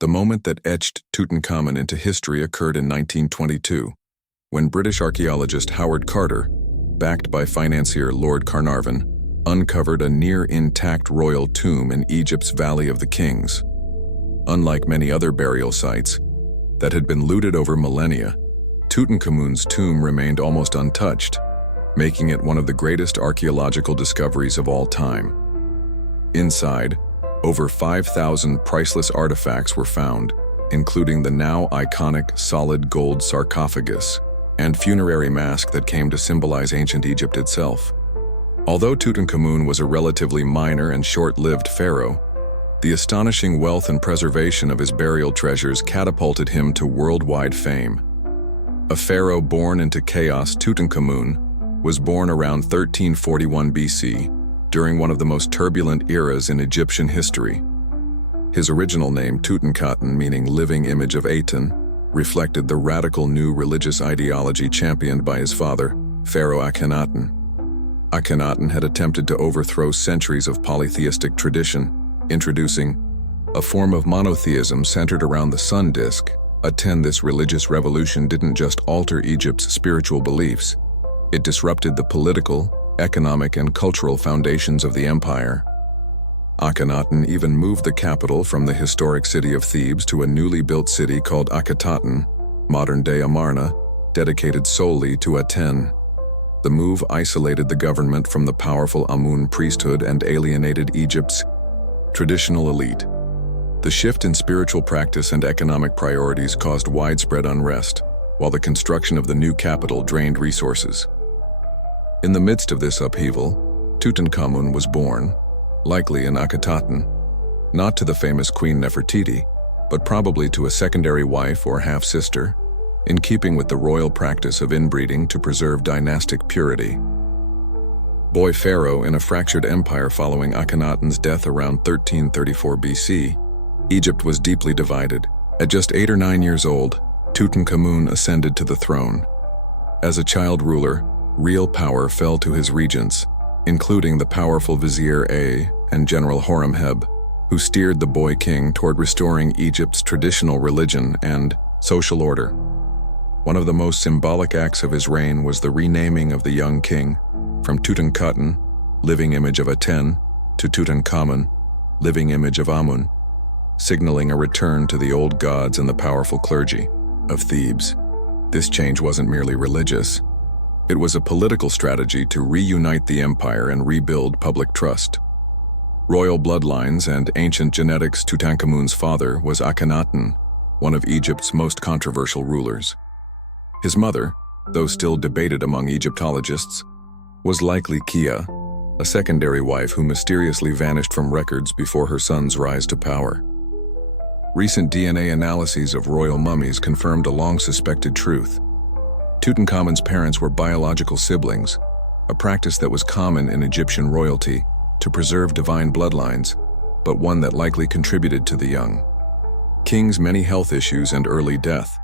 The moment that etched Tutankhamun into history occurred in 1922, when British archaeologist Howard Carter, backed by financier Lord Carnarvon, uncovered a near-intact royal tomb in Egypt's Valley of the Kings. Unlike many other burial sites that had been looted over millennia, Tutankhamun's tomb remained almost untouched, making it one of the greatest archaeological discoveries of all time. Inside, over 5,000 priceless artifacts were found, including the now iconic solid gold sarcophagus and funerary mask that came to symbolize ancient Egypt itself. Although Tutankhamun was a relatively minor and short-lived pharaoh, the astonishing wealth and preservation of his burial treasures catapulted him to worldwide fame. A pharaoh born into chaos, Tutankhamun was born around 1341 BC, during one of the most turbulent eras in Egyptian history. His original name, Tutankhaten, meaning living image of Aten, reflected the radical new religious ideology championed by his father, Pharaoh Akhenaten. Akhenaten had attempted to overthrow centuries of polytheistic tradition, introducing a form of monotheism centered around the sun disk. This religious revolution didn't just alter Egypt's spiritual beliefs, it disrupted the political, economic, and cultural foundations of the empire. Akhenaten even moved the capital from the historic city of Thebes to a newly built city called Akhetaten, modern-day Amarna, dedicated solely to Aten. The move isolated the government from the powerful Amun priesthood and alienated Egypt's traditional elite. The shift in spiritual practice and economic priorities caused widespread unrest, while the construction of the new capital drained resources. In the midst of this upheaval, Tutankhamun was born, likely in Akhetaten, not to the famous Queen Nefertiti, but probably to a secondary wife or half-sister, in keeping with the royal practice of inbreeding to preserve dynastic purity. Boy pharaoh in a fractured empire following Akhenaten's death around 1334 BC, Egypt was deeply divided. At just 8 or 9 years old, Tutankhamun ascended to the throne. As a child ruler, real power fell to his regents, including the powerful Vizier A and General Horemheb, who steered the boy king toward restoring Egypt's traditional religion and social order. One of the most symbolic acts of his reign was the renaming of the young king from Tutankhaten, living image of Aten, to Tutankhamun, living image of Amun, signaling a return to the old gods and the powerful clergy of Thebes. This change wasn't merely religious. It was a political strategy to reunite the empire and rebuild public trust. Royal bloodlines and ancient genetics. Tutankhamun's father was Akhenaten, one of Egypt's most controversial rulers. His mother, though still debated among Egyptologists, was likely Kia, a secondary wife who mysteriously vanished from records before her son's rise to power. Recent DNA analyses of royal mummies confirmed a long-suspected truth. Tutankhamun's parents were biological siblings, a practice that was common in Egyptian royalty to preserve divine bloodlines, but one that likely contributed to the young king's many health issues and early death.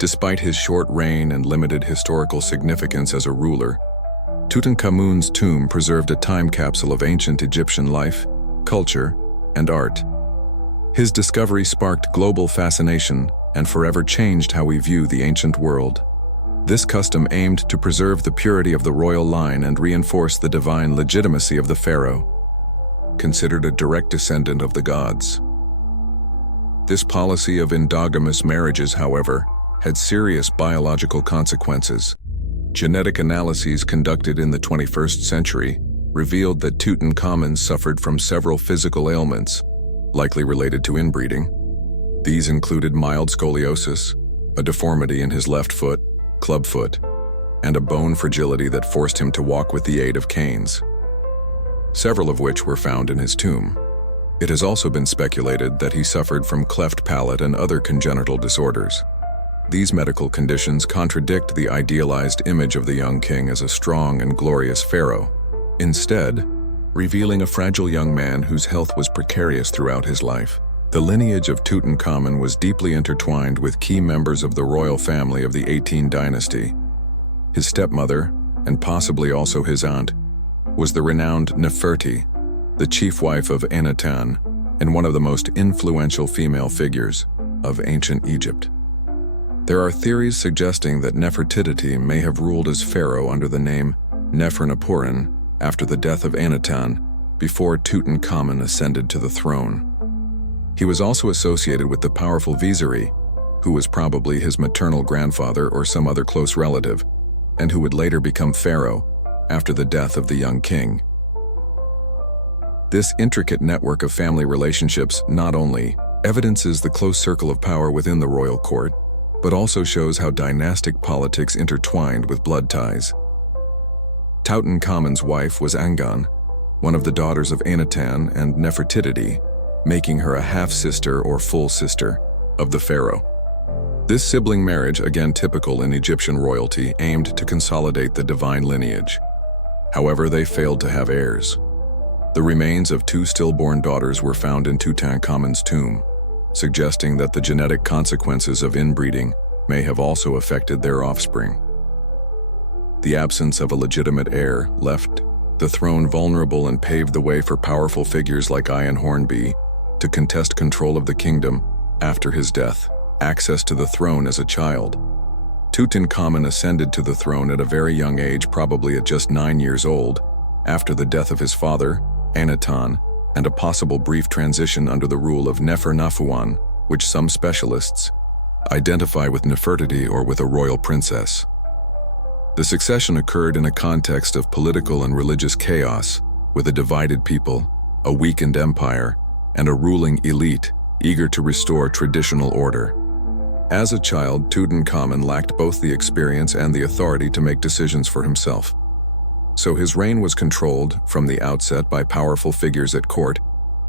Despite his short reign and limited historical significance as a ruler, Tutankhamun's tomb preserved a time capsule of ancient Egyptian life, culture, and art. His discovery sparked global fascination and forever changed how we view the ancient world. This custom aimed to preserve the purity of the royal line and reinforce the divine legitimacy of the pharaoh, considered a direct descendant of the gods. This policy of endogamous marriages, however, had serious biological consequences. Genetic analyses conducted in the 21st century revealed that Tutankhamun suffered from several physical ailments, likely related to inbreeding. These included mild scoliosis, a deformity in his left foot, clubfoot, and a bone fragility that forced him to walk with the aid of canes, several of which were found in his tomb. It has also been speculated that he suffered from cleft palate and other congenital disorders. These medical conditions contradict the idealized image of the young king as a strong and glorious pharaoh, instead revealing a fragile young man whose health was precarious throughout his life. The lineage of Tutankhamun was deeply intertwined with key members of the royal family of the 18 dynasty. His stepmother, and possibly also his aunt, was the renowned Neferti, the chief wife of Akhenaten, and one of the most influential female figures of ancient Egypt. There are theories suggesting that Nefertiti may have ruled as pharaoh under the name Nefernepurin after the death of Akhenaten before Tutankhamun ascended to the throne. He was also associated with the powerful vizier, who was probably his maternal grandfather or some other close relative, and who would later become pharaoh after the death of the young king. This intricate network of family relationships not only evidences the close circle of power within the royal court, but also shows how dynastic politics intertwined with blood ties. Tutankhamun's wife was Angan, one of the daughters of Akhenaten and Nefertiti, making her a half-sister or full sister of the pharaoh. This sibling marriage, again typical in Egyptian royalty, aimed to consolidate the divine lineage. However, they failed to have heirs. The remains of 2 stillborn daughters were found in Tutankhamun's tomb, suggesting that the genetic consequences of inbreeding may have also affected their offspring. The absence of a legitimate heir left the throne vulnerable and paved the way for powerful figures like Ian Hornby to contest control of the kingdom after his death. Access to the throne as a child. Tutankhamun ascended to the throne at a very young age, probably at just 9 years old, after the death of his father, Akhenaten, and a possible brief transition under the rule of Nefernepuan, which some specialists identify with Nefertiti or with a royal princess. The succession occurred in a context of political and religious chaos, with a divided people, a weakened empire, and a ruling elite eager to restore traditional order. As a child, Tutankhamun lacked both the experience and the authority to make decisions for himself. So his reign was controlled from the outset by powerful figures at court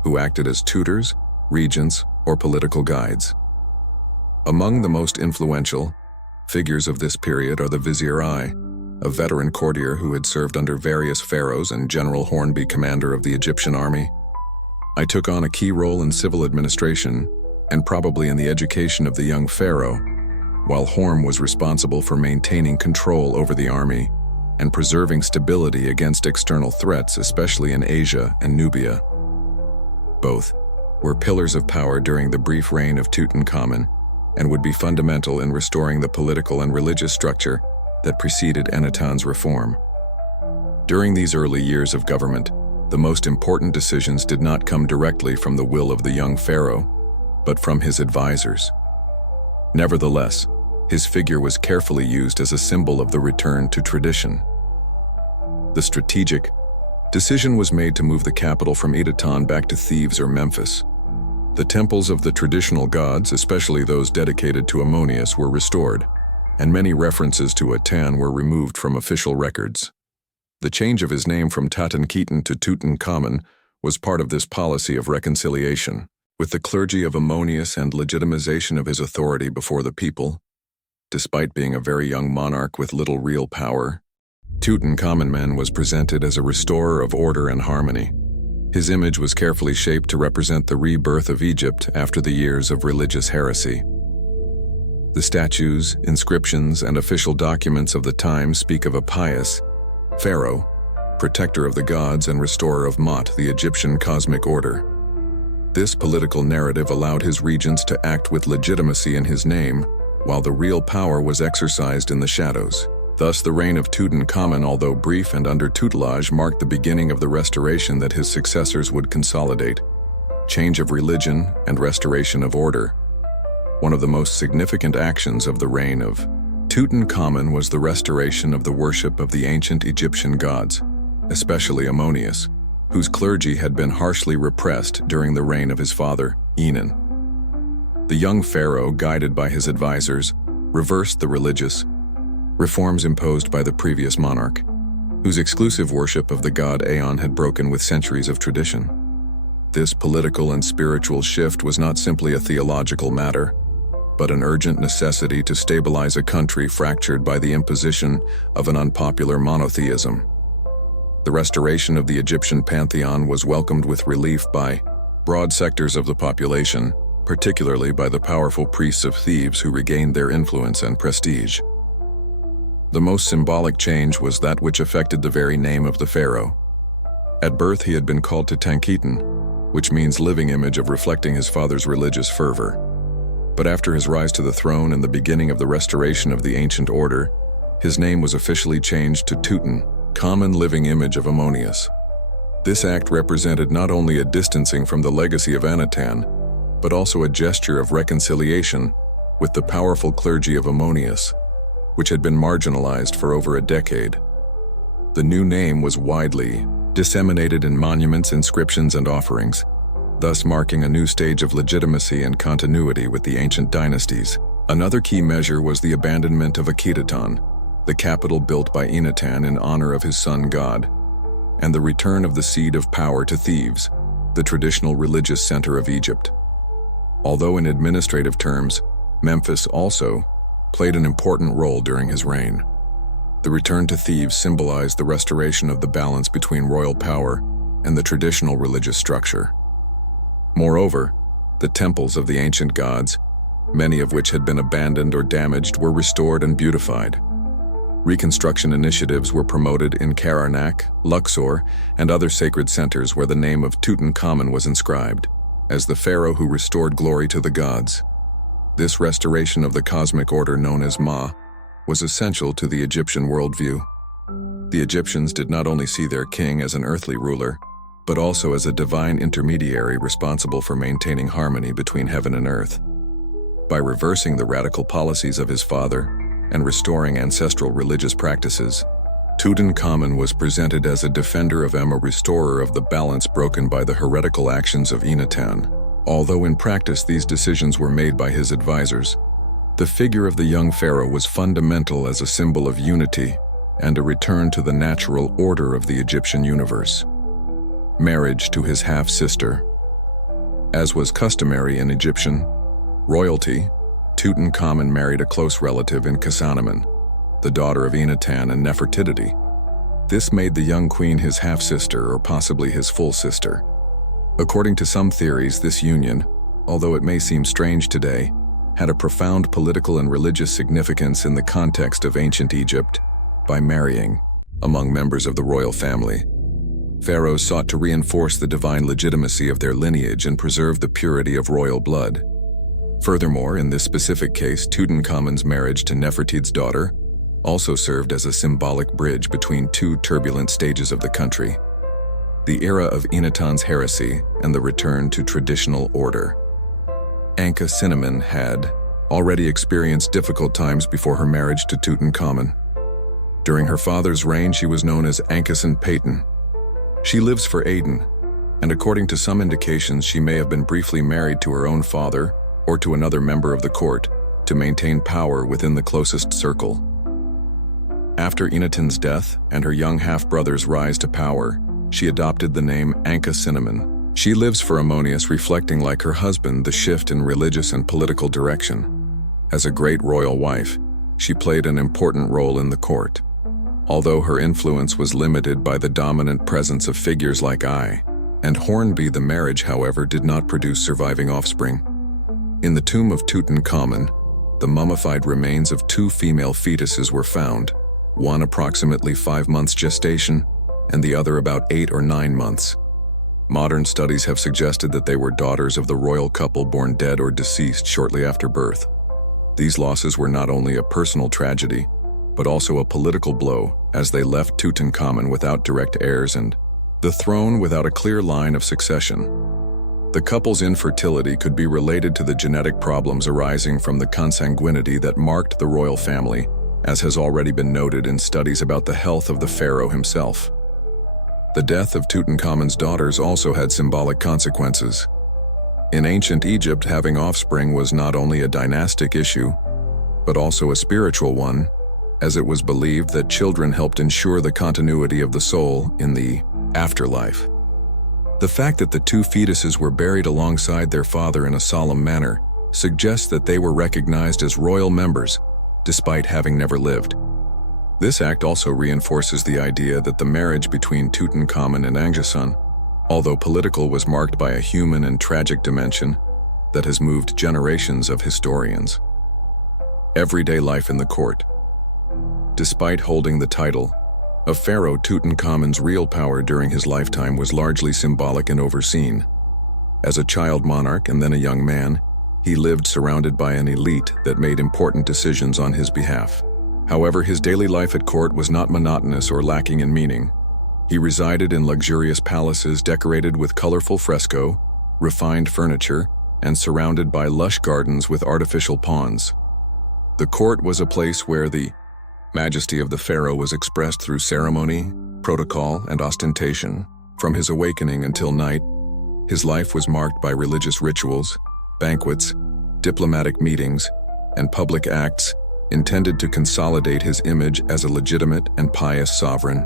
who acted as tutors, regents, or political guides. Among the most influential figures of this period are the Vizier I, a veteran courtier who had served under various pharaohs, and General Hornby, commander of the Egyptian army. I took on a key role in civil administration and probably in the education of the young pharaoh, while Horm was responsible for maintaining control over the army and preserving stability against external threats, especially in Asia and Nubia. Both were pillars of power during the brief reign of Tutankhamun and would be fundamental in restoring the political and religious structure that preceded Akhenaten's reform. During these early years of government, the most important decisions did not come directly from the will of the young pharaoh, but from his advisors. Nevertheless, his figure was carefully used as a symbol of the return to tradition. The strategic decision was made to move the capital from Akhenaten back to Thebes or Memphis. The temples of the traditional gods, especially those dedicated to Ammonius, were restored, and many references to Atan were removed from official records. The change of his name from Tutankhamun to Tutankhamun was part of this policy of reconciliation with the clergy of Ammonius and legitimization of his authority before the people. Despite being a very young monarch with little real power, Tutankhamun was presented as a restorer of order and harmony. His image was carefully shaped to represent the rebirth of Egypt after the years of religious heresy. The statues, inscriptions, and official documents of the time speak of a pious pharaoh, protector of the gods and restorer of Mot, the Egyptian cosmic order. This political narrative allowed his regents to act with legitimacy in his name, while the real power was exercised in the shadows. Thus, the reign of Tutankhamun, although brief and under tutelage, marked the beginning of the restoration that his successors would consolidate. Change of religion and restoration of order. One of the most significant actions of the reign of Tutankhamun was the restoration of the worship of the ancient Egyptian gods, especially Ammonius, whose clergy had been harshly repressed during the reign of his father, Enon. The young pharaoh, guided by his advisors, reversed the religious reforms imposed by the previous monarch, whose exclusive worship of the god Aeon had broken with centuries of tradition. This political and spiritual shift was not simply a theological matter, but an urgent necessity to stabilize a country fractured by the imposition of an unpopular monotheism. The restoration of the Egyptian pantheon was welcomed with relief by broad sectors of the population, particularly by the powerful priests of Thebes who regained their influence and prestige. The most symbolic change was that which affected the very name of the pharaoh. At birth he had been called Tutankhamun, which means living image of reflecting his father's religious fervor. But after his rise to the throne and the beginning of the restoration of the ancient order, his name was officially changed to Tutankhamun, living image of Ammonius. This act represented not only a distancing from the legacy of Anatan, but also a gesture of reconciliation with the powerful clergy of Ammonius, which had been marginalized for over a decade. The new name was widely disseminated in monuments, inscriptions, and offerings, thus marking a new stage of legitimacy and continuity with the ancient dynasties. Another key measure was the abandonment of Akhetaton, the capital built by Enatan in honor of his sun god, and the return of the seat of power to Thebes, the traditional religious center of Egypt. Although in administrative terms, Memphis also played an important role during his reign. The return to Thebes symbolized the restoration of the balance between royal power and the traditional religious structure. Moreover, the temples of the ancient gods, many of which had been abandoned or damaged, were restored and beautified. Reconstruction initiatives were promoted in Karnak, Luxor, and other sacred centers where the name of Tutankhamun was inscribed, as the pharaoh who restored glory to the gods. This restoration of the cosmic order known as Ma was essential to the Egyptian worldview. The Egyptians did not only see their king as an earthly ruler, but also as a divine intermediary responsible for maintaining harmony between heaven and earth. By reversing the radical policies of his father and restoring ancestral religious practices, Tutankhamun was presented as a defender of a restorer of the balance broken by the heretical actions of Enatan. Although in practice these decisions were made by his advisors, the figure of the young pharaoh was fundamental as a symbol of unity and a return to the natural order of the Egyptian universe. Marriage to his half-sister. As was customary in Egyptian royalty, Tutankhamun married a close relative in Khasanamun, the daughter of Enatan and Nefertiti. This made the young queen his half-sister or possibly his full sister. According to some theories, this union, although it may seem strange today, had a profound political and religious significance in the context of ancient Egypt. By marrying among members of the royal family, pharaohs sought to reinforce the divine legitimacy of their lineage and preserve the purity of royal blood. Furthermore, in this specific case, Tutankhamun's marriage to Nefertiti's daughter also served as a symbolic bridge between two turbulent stages of the country: the era of Enatan's heresy and the return to traditional order. Ankhesenamun had already experienced difficult times before her marriage to Tutankhamun. During her father's reign, she was known as Ankhesenpeten. She lives for Aden, and according to some indications, she may have been briefly married to her own father or to another member of the court to maintain power within the closest circle. After Enatan's death and her young half-brother's rise to power, she adopted the name Ankhesenamun. She lives for Ammonius, reflecting like her husband the shift in religious and political direction. As a great royal wife, she played an important role in the court. Although her influence was limited by the dominant presence of figures like Ai and Hornby, the marriage, however, did not produce surviving offspring. In the tomb of Tutankhamun, the mummified remains of two female fetuses were found, one approximately 5 months gestation and the other about 8 or 9 months. Modern studies have suggested that they were daughters of the royal couple born dead or deceased shortly after birth. These losses were not only a personal tragedy, but also a political blow, as they left Tutankhamun without direct heirs and the throne without a clear line of succession. The couple's infertility could be related to the genetic problems arising from the consanguinity that marked the royal family, as has already been noted in studies about the health of the pharaoh himself. The death of Tutankhamun's daughters also had symbolic consequences. In ancient Egypt, having offspring was not only a dynastic issue, but also a spiritual one, as it was believed that children helped ensure the continuity of the soul in the afterlife. The fact that the two fetuses were buried alongside their father in a solemn manner suggests that they were recognized as royal members, despite having never lived. This act also reinforces the idea that the marriage between Tutankhamun and Ankhesenamun, although political, was marked by a human and tragic dimension that has moved generations of historians. Everyday life in the court. Despite holding the title of pharaoh, Tutankhamun's real power during his lifetime was largely symbolic and overseen. As a child monarch and then a young man, he lived surrounded by an elite that made important decisions on his behalf. However, his daily life at court was not monotonous or lacking in meaning. He resided in luxurious palaces decorated with colorful fresco, refined furniture, and surrounded by lush gardens with artificial ponds. The court was a place where the majesty of the pharaoh was expressed through ceremony, protocol, and ostentation. From his awakening until night, his life was marked by religious rituals, banquets, diplomatic meetings, and public acts intended to consolidate his image as a legitimate and pious sovereign.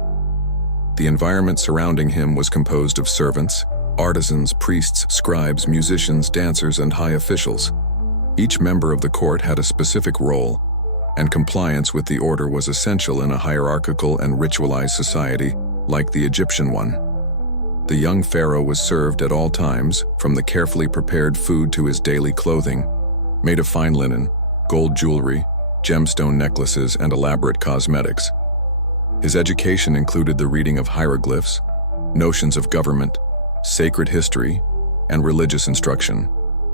The environment surrounding him was composed of servants, artisans, priests, scribes, musicians, dancers, and high officials. Each member of the court had a specific role, and compliance with the order was essential in a hierarchical and ritualized society like the Egyptian one. The young pharaoh was served at all times, from the carefully prepared food to his daily clothing, made of fine linen, gold jewelry, gemstone necklaces, and elaborate cosmetics. His education included the reading of hieroglyphs, notions of government, sacred history, and religious instruction.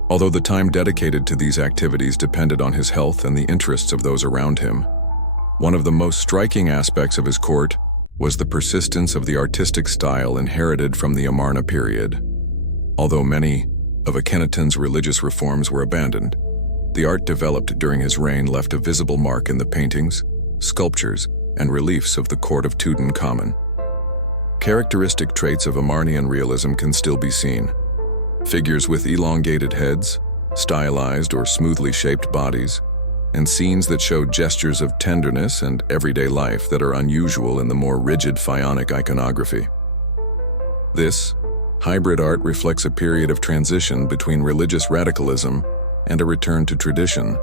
Although the time dedicated to these activities depended on his health and the interests of those around him, one of the most striking aspects of his court was the persistence of the artistic style inherited from the Amarna period. Although many of Akhenaten's religious reforms were abandoned, the art developed during his reign left a visible mark in the paintings, sculptures, and reliefs of the court of Tutankhamun. Characteristic traits of Amarnian realism can still be seen. Figures with elongated heads, stylized or smoothly shaped bodies, and scenes that show gestures of tenderness and everyday life that are unusual in the more rigid Pharaonic iconography. This hybrid art reflects a period of transition between religious radicalism and a return to tradition,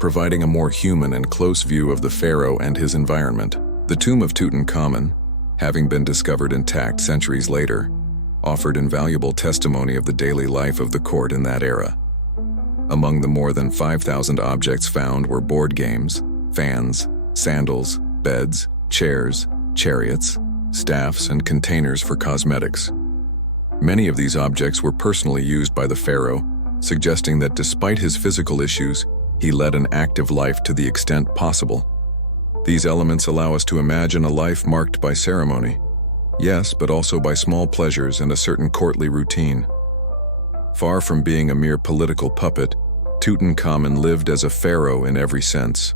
providing a more human and close view of the pharaoh and his environment. The tomb of Tutankhamun, having been discovered intact centuries later, offered invaluable testimony of the daily life of the court in that era. Among the more than 5,000 objects found were board games, fans, sandals, beds, chairs, chariots, staffs, and containers for cosmetics. Many of these objects were personally used by the pharaoh, suggesting that despite his physical issues, he led an active life to the extent possible. These elements allow us to imagine a life marked by ceremony, yes, but also by small pleasures and a certain courtly routine. Far from being a mere political puppet, Tutankhamun lived as a pharaoh in every sense,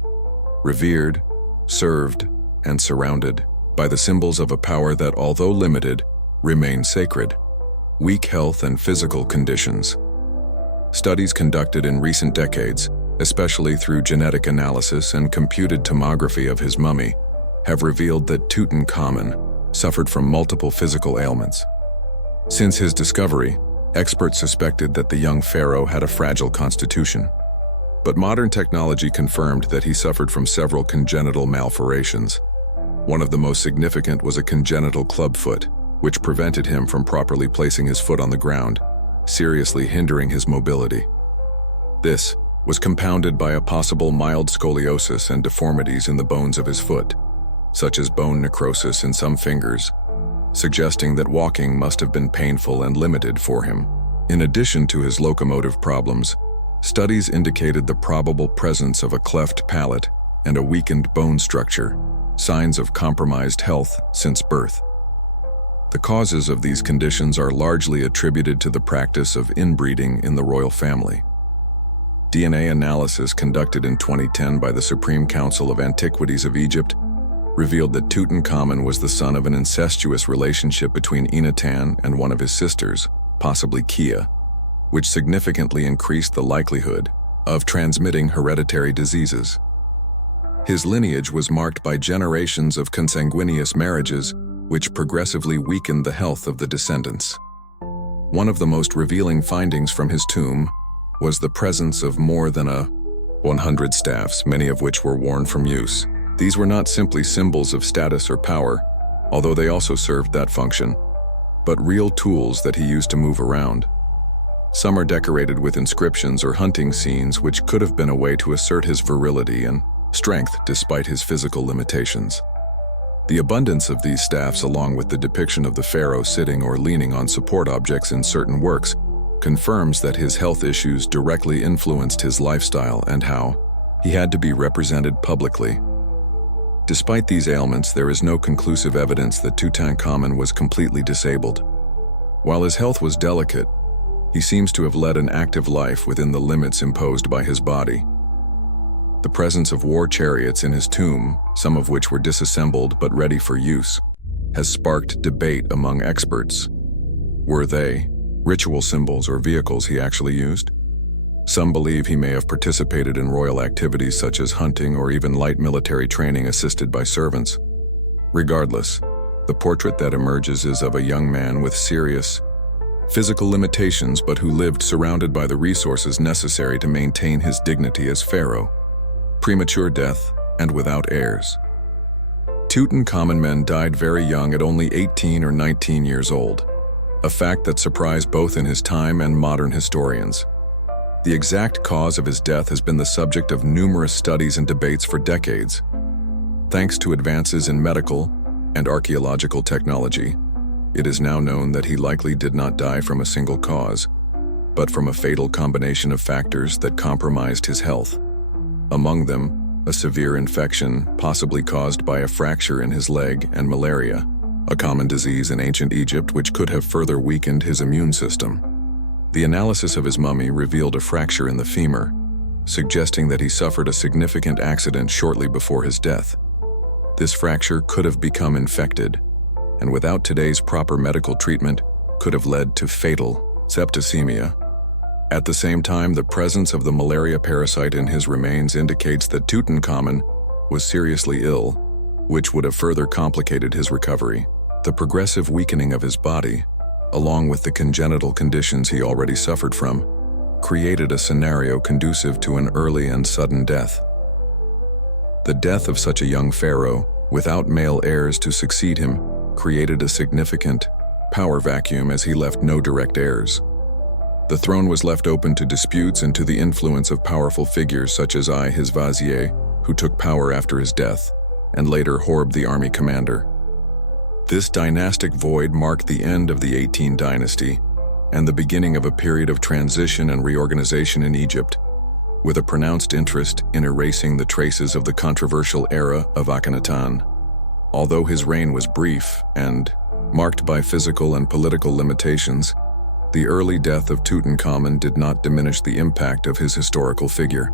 revered, served, and surrounded by the symbols of a power that, although limited, remained sacred. Weak health and physical conditions. Studies conducted in recent decades, especially through genetic analysis and computed tomography of his mummy, have revealed that Tutankhamun suffered from multiple physical ailments. Since his discovery, experts suspected that the young pharaoh had a fragile constitution. But modern technology confirmed that he suffered from several congenital malformations. One of the most significant was a congenital clubfoot, which prevented him from properly placing his foot on the ground, seriously hindering his mobility. This was compounded by a possible mild scoliosis and deformities in the bones of his foot, such as bone necrosis in some fingers, suggesting that walking must have been painful and limited for him. In addition to his locomotive problems, studies indicated the probable presence of a cleft palate and a weakened bone structure, signs of compromised health since birth. The causes of these conditions are largely attributed to the practice of inbreeding in the royal family. DNA analysis conducted in 2010 by the Supreme Council of Antiquities of Egypt revealed that Tutankhamun was the son of an incestuous relationship between Akhenaten and one of his sisters, possibly Kia, which significantly increased the likelihood of transmitting hereditary diseases. His lineage was marked by generations of consanguineous marriages, which progressively weakened the health of the descendants. One of the most revealing findings from his tomb was the presence of more than 100 staffs, many of which were worn from use. These were not simply symbols of status or power, although they also served that function, but real tools that he used to move around. Some are decorated with inscriptions or hunting scenes, which could have been a way to assert his virility and strength despite his physical limitations. The abundance of these staffs, along with the depiction of the pharaoh sitting or leaning on support objects in certain works, confirms that his health issues directly influenced his lifestyle and how he had to be represented publicly. Despite these ailments, there is no conclusive evidence that Tutankhamun was completely disabled. While his health was delicate, he seems to have led an active life within the limits imposed by his body. The presence of war chariots in his tomb, some of which were disassembled but ready for use, has sparked debate among experts. Were they ritual symbols or vehicles he actually used? Some believe he may have participated in royal activities such as hunting or even light military training assisted by servants. Regardless, the portrait that emerges is of a young man with serious physical limitations but who lived surrounded by the resources necessary to maintain his dignity as pharaoh. Premature death and without heirs. Tutankhamun died very young at only 18 or 19 years old, a fact that surprised both in his time and modern historians. The exact cause of his death has been the subject of numerous studies and debates for decades. Thanks to advances in medical and archaeological technology, it is now known that he likely did not die from a single cause, but from a fatal combination of factors that compromised his health. Among them, a severe infection possibly caused by a fracture in his leg and malaria, a common disease in ancient Egypt which could have further weakened his immune system. The analysis of his mummy revealed a fracture in the femur, suggesting that he suffered a significant accident shortly before his death. This fracture could have become infected, and without today's proper medical treatment, could have led to fatal septicemia. At the same time, the presence of the malaria parasite in his remains indicates that Tutankhamun was seriously ill, which would have further complicated his recovery. The progressive weakening of his body, along with the congenital conditions he already suffered from, created a scenario conducive to an early and sudden death. The death of such a young pharaoh, without male heirs to succeed him, created a significant power vacuum as he left no direct heirs. The throne was left open to disputes and to the influence of powerful figures such as his vizier, who took power after his death, and later Horb the army commander. This dynastic void marked the end of the 18th dynasty and the beginning of a period of transition and reorganization in Egypt, with a pronounced interest in erasing the traces of the controversial era of Akhenaten. Although his reign was brief and marked by physical and political limitations, the early death of Tutankhamun did not diminish the impact of his historical figure.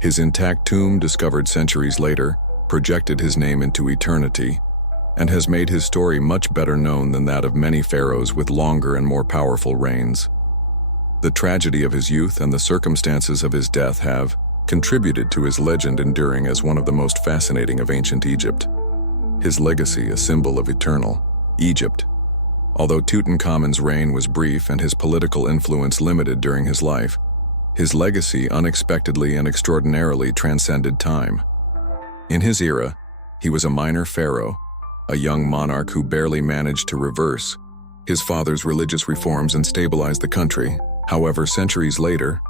His intact tomb, discovered centuries later, projected his name into eternity and has made his story much better known than that of many pharaohs with longer and more powerful reigns. The tragedy of his youth and the circumstances of his death have contributed to his legend enduring as one of the most fascinating of ancient Egypt. His legacy, a symbol of eternal Egypt. Although Tutankhamun's reign was brief and his political influence limited during his life, his legacy unexpectedly and extraordinarily transcended time. In his era, he was a minor pharaoh, a young monarch who barely managed to reverse his father's religious reforms and stabilize the country. However, centuries later,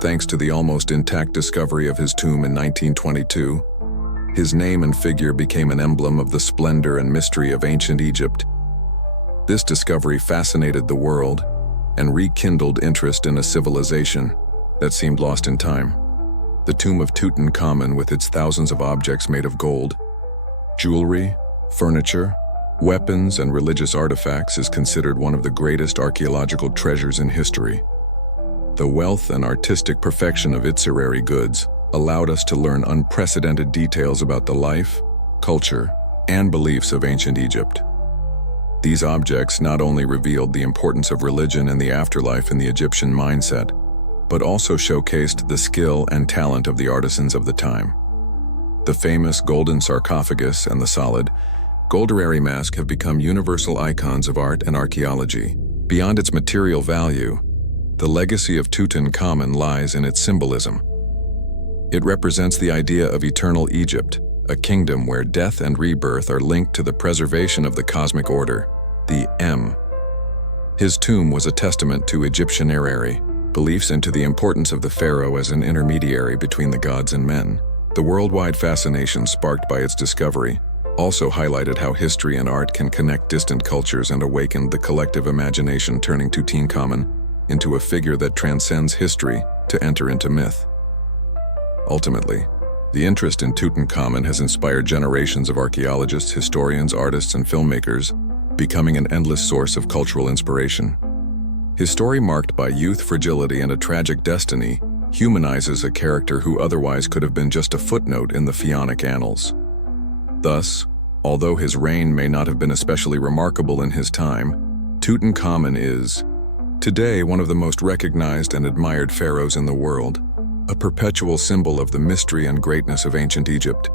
thanks to the almost intact discovery of his tomb in 1922, his name and figure became an emblem of the splendor and mystery of ancient Egypt. This discovery fascinated the world and rekindled interest in a civilization that seemed lost in time. The tomb of Tutankhamun, with its thousands of objects made of gold, jewelry, furniture, weapons, and religious artifacts, is considered one of the greatest archaeological treasures in history. The wealth and artistic perfection of its ancillary goods allowed us to learn unprecedented details about the life, culture, and beliefs of ancient Egypt. These objects not only revealed the importance of religion and the afterlife in the Egyptian mindset, but also showcased the skill and talent of the artisans of the time. The famous golden sarcophagus and the solid golderary mask have become universal icons of art and archaeology. Beyond its material value, the legacy of Tutankhamun lies in its symbolism. It represents the idea of eternal Egypt, a kingdom where death and rebirth are linked to the preservation of the cosmic order, the M. His tomb was a testament to Egyptian beliefs and to the importance of the pharaoh as an intermediary between the gods and men. The worldwide fascination sparked by its discovery also highlighted how history and art can connect distant cultures and awakened the collective imagination. Turning to Tutankhamun, into a figure that transcends history to enter into myth. Ultimately, the interest in Tutankhamun has inspired generations of archaeologists, historians, artists, and filmmakers, becoming an endless source of cultural inspiration. His story, marked by youth, fragility, and a tragic destiny, humanizes a character who otherwise could have been just a footnote in the Pharaonic annals. Thus, although his reign may not have been especially remarkable in his time, Tutankhamun is, today, one of the most recognized and admired pharaohs in the world, a perpetual symbol of the mystery and greatness of ancient Egypt.